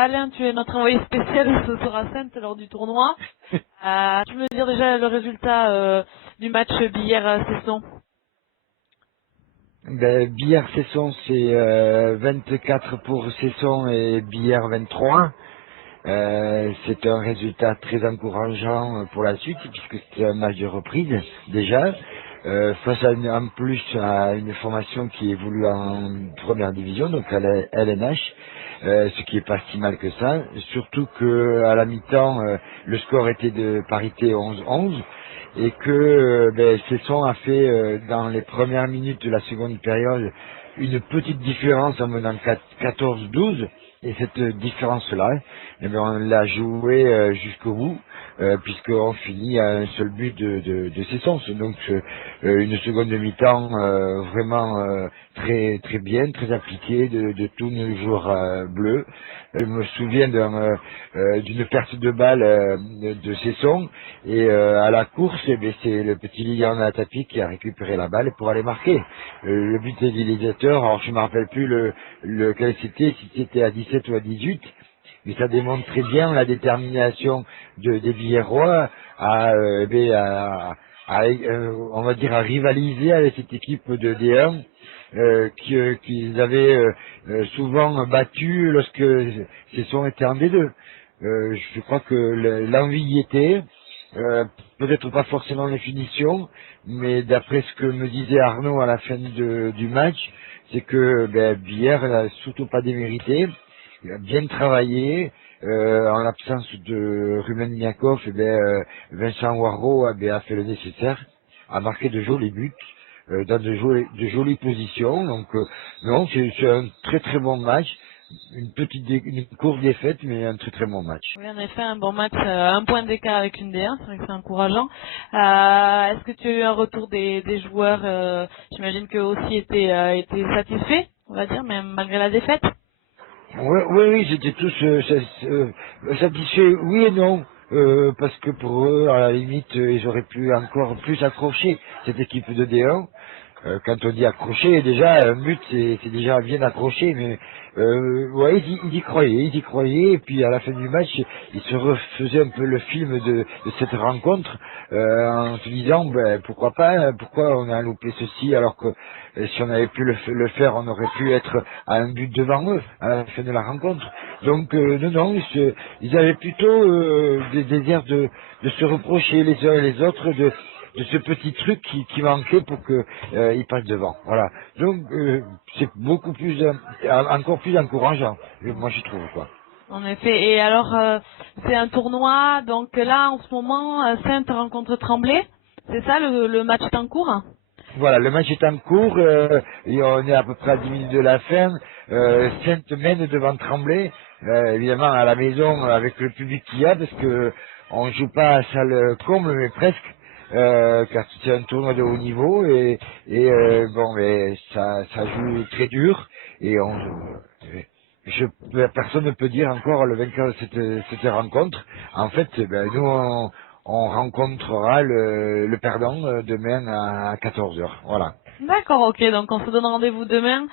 Alain, tu es notre envoyé spécial ce soir à Saintes lors du tournoi. Tu peux me dire déjà le résultat du match Billère-Cesson? Ben, Billard-Cesson, c'est 24 pour Cesson et Billard 23. C'est un résultat très encourageant pour la suite, puisque c'est un match de reprise, déjà, face à en plus à une formation qui évolue en première division, donc à la LNH, ce qui est pas si mal que ça, surtout que à la mi-temps, le score était de parité 11-11, et que Cesson a fait, dans les premières minutes de la seconde période, une petite différence en menant 14-12, et cette différence-là, eh bien, on l'a joué jusqu'au bout, puisqu'on finit à un seul but de Cesson. Donc une seconde mi-temps vraiment très bien, très appliquée de tous nos joueurs bleus. Je me souviens d'une perte de balle de Cesson, et à la course, eh bien, c'est le petit Lilian Atapi qui a récupéré la balle pour aller marquer. Le but égalisateur, alors je ne me rappelle plus lequel c'était, si c'était à 17 ou à 18, mais ça démontre très bien la détermination des Billerrois on va dire, à rivaliser avec cette équipe de D1 qu'ils avaient souvent battu lorsque Cesson était en D2. Je crois que l'envie y était, peut-être pas forcément les finitions, mais d'après ce que me disait Arnaud à la fin du match, c'est que Billère n'a surtout pas démérité. Il a bien travaillé. En l'absence de Rumen Niakov, Vincent Waro a fait le nécessaire, a marqué de jolis buts, dans de jolies positions. Donc non, c'est un très très bon match. Une courte défaite, mais un très très bon match. Oui, en effet, un bon match, un point d'écart avec une D1, c'est vrai que c'est encourageant. Est-ce que tu as eu un retour des joueurs? J'imagine qu'eux aussi étaient satisfaits, on va dire, même malgré la défaite. Oui, oui, oui, j'étais tous satisfaits, oui et non, parce que pour eux, à la limite, ils auraient pu encore plus accrocher cette équipe de D1. Quand on dit accrocher, déjà, un but, c'est déjà bien accroché, mais ouais, ils y croyaient, et puis à la fin du match, ils se refaisaient un peu le film de cette rencontre, en se disant, ben, pourquoi pas, pourquoi on a loupé ceci, alors que si on avait pu le faire, on aurait pu être à un but devant eux, à la fin de la rencontre. Donc, non, non, ils avaient plutôt des airs de se reprocher les uns et les autres de ce petit truc qui manquait pour que il passe devant. Voilà. Donc c'est beaucoup plus encore plus encourageant, moi je trouve quoi. En effet. Et alors, c'est un tournoi, donc là, en ce moment, Saintes rencontre Tremblay. C'est ça, le match est en cours? Voilà, le match est en cours, et on est à peu près à 10 minutes de la fin. Sainte mène devant Tremblay, évidemment à la maison avec le public qu'il y a, parce que on joue pas à salle comble, mais presque, car c'est un tournoi de haut niveau, bon, mais ça joue très dur, et personne ne peut dire encore le vainqueur de cette rencontre. En fait, nous on rencontrera le perdant demain à 14 heures. Voilà. D'accord, ok. Donc on se donne rendez-vous demain.